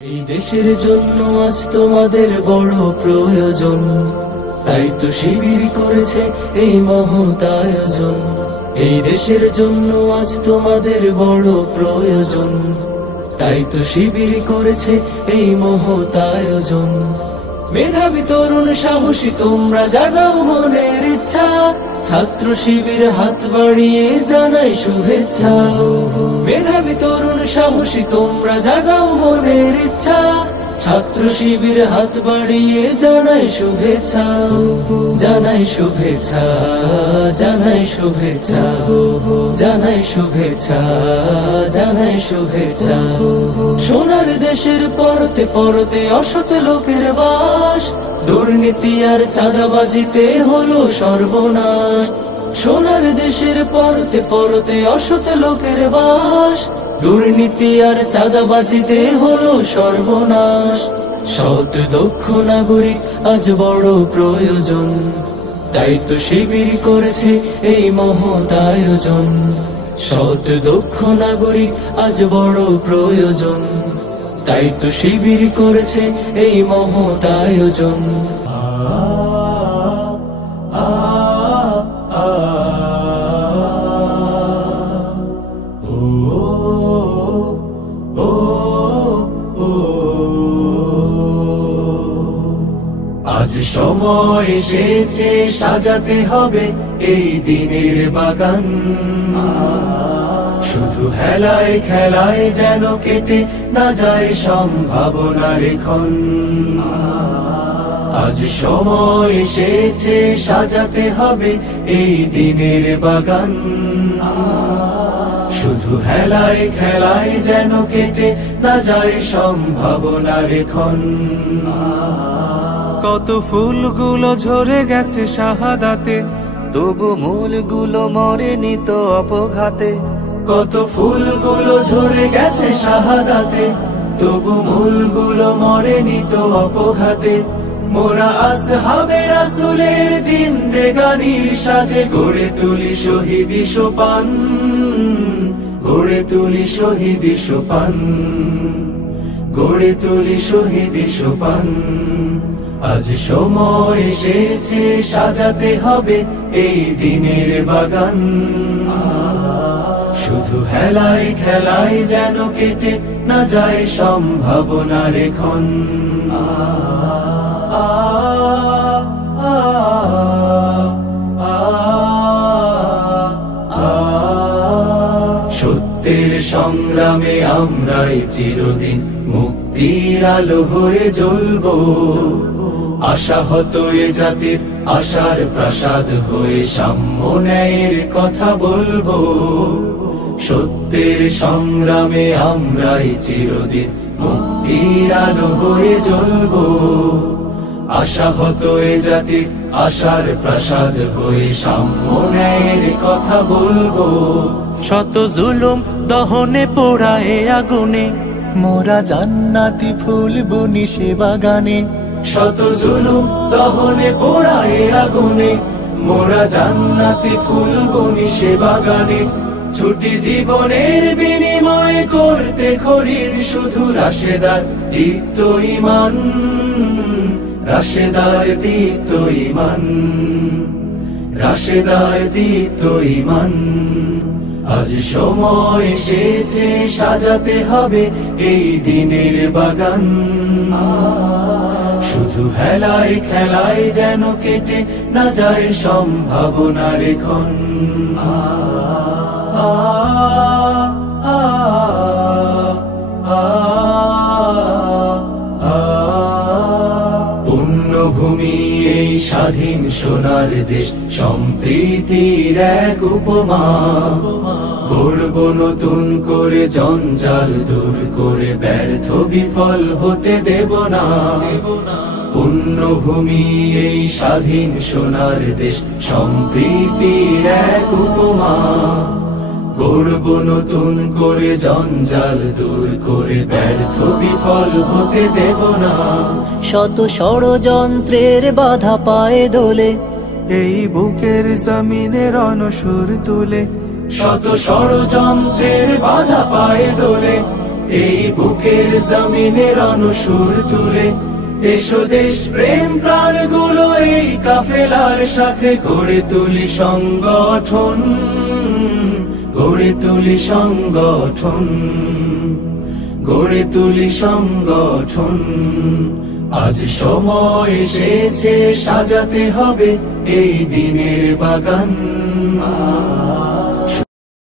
এই দেশের জন্য আজ তোমাদের বড় প্রয়োজন, তাই তো শিবির করেছে এই মহৎ আয়োজন। এই দেশের জন্য আজ তোমাদের বড় প্রয়োজন, তাই তো শিবির করেছে এই মহৎ আয়োজন। মেধাবী তরুণ সাহসী তোমরা জাগাও মনের ইচ্ছা, ছাত্র শিবির হাত বাড়িয়ে জানাই শুভেচ্ছা। মেধাবী তরুণ সাহসী তোমরা জাগাও মনের ইচ্ছা, ছাত্র শিবির হাত বাড়িয়ে জানাই শুভেচ্ছা। জানাই শুভেচ্ছা, জানাই শুভেচ্ছা, জানাই শুভেচ্ছা, জানাই শুভেচ্ছা। সোনার দেশের পরতে পরতে অসৎ লোকের বাস, দুর্নীতি আর চাঁদাবাজিতে হলো সর্বনাশ। সোনার দেশের পরতে পরতে অসৎ লোকের বাস, দুর্নীতি আর চাঁদাবাজিতে হলো সর্বনাশ। সৎ দক্ষ নাগরিক আজ বড় প্রয়োজন, তাই তো শিবির করেছে এই মহৎ আয়োজন। সৎ দক্ষ নাগরিক আজ বড় প্রয়োজন, তাই তো শিবির করেছে এই মহৎ আয়োজন। আজ সময় এসেছে সাজাতে হবে এই দিনের বাগান, শুধু হেলায় খেলায় যেন কেটে না যায় সম্ভাবনার ক্ষণ। আজ সময় এসেছে সাজাতে হবে এই দিনের বাগান, শুধু হেলায় খেলায় যেন কেটে না যায় সম্ভাবনার ক্ষণ। কত ফুলগুলো ঝরে গেছে শাহাদাতে, তবু মূলগুলো মরেনি তো অপঘাতে। কত ফুলগুলো ঝরে গেছে শাহাদাতে, তবু মূলগুলো মরেনি তো অপঘাতে। মোরা আসহাবে রাসূলের জিন্দেগানির সাজে গড়ে তুলি শহীদি সোপান, গড়ে তুলি শহীদি সোপান, গড়ে তুলি শহীদি সোপান। আজ সময় এসেছে সাজাতে হবে এই দিনের বাগান, শুধু হেলায় খেলায় যেন কেটে না যায় সম্ভাবনার ক্ষণ। সত্যের সংগ্রামে আমরাই চিরদিন মুক্তির আলো হয়ে জ্বলবো। আশাহত এ জাতির আশার প্রাসাদ হয়ে সাম্য ন্যায়ের কথা বলবো। সত্যের সংগ্রামে আমরাই চিরদিন মুক্তির আলো হয়ে জ্বলবো। আশাহত এ জাতির আশার প্রাসাদ হয়ে সাম্য ন্যায়ের কথা বলবো। শত জুলুম দহনে পোড়ায় আগুনে, মোরা জান্নাতি ফুল বুনি সে বাগানে। শত জুলুম দহনে পোড়ায় আগুনে, মোরা জান্নাতি ফুল বুনি সে বাগানে। ছুটি জীবনের বিনিময় করতে খরিদ শুধু রাশেদার দীপ্ত ঈমান, রাশেদার দীপ্ত ঈমান, রাশেদার দীপ্ত ঈমান। আজ সময় এসেছে সাজাতে হবে এই দিনের বাগান, শুধু হেলায় খেলায় যেন কেটে না যায় সম্ভাবনার ক্ষণ। পুণ্যভূমি এই স্বাধীন সোনার দেশ, সম্প্রীতির এক উপমা। গড়ব নতুন করে জঞ্জাল দূর করে, ব্যর্থ বিফল হতে দেব না। পুণ্যভূমি এই স্বাধীন সোনার দেশ, সম্প্রীতির এক উপমা। গড়ব নতুন করে জঞ্জাল দূর করে, ব্যর্থ বিফল হতে দেব না। শত ষড়যন্ত্রের বাধা পায়ে দোলে, এই বুকের জমিনে রণসুর তুলে। শত ষড়যন্ত্রের বাধা পায়ে দোলে, এই বুকের জমিনের অনুসুর তুলে এসো দেশ প্রেম প্রাণগুলো এই কাফেলার সাথে গড়ে তুলি সংগঠন, গড়ে তুলি সংগঠন, গড়ে তুলি সংগঠন। আজ সময় এসেছে সাজাতে হবে এই দিনের বাগান।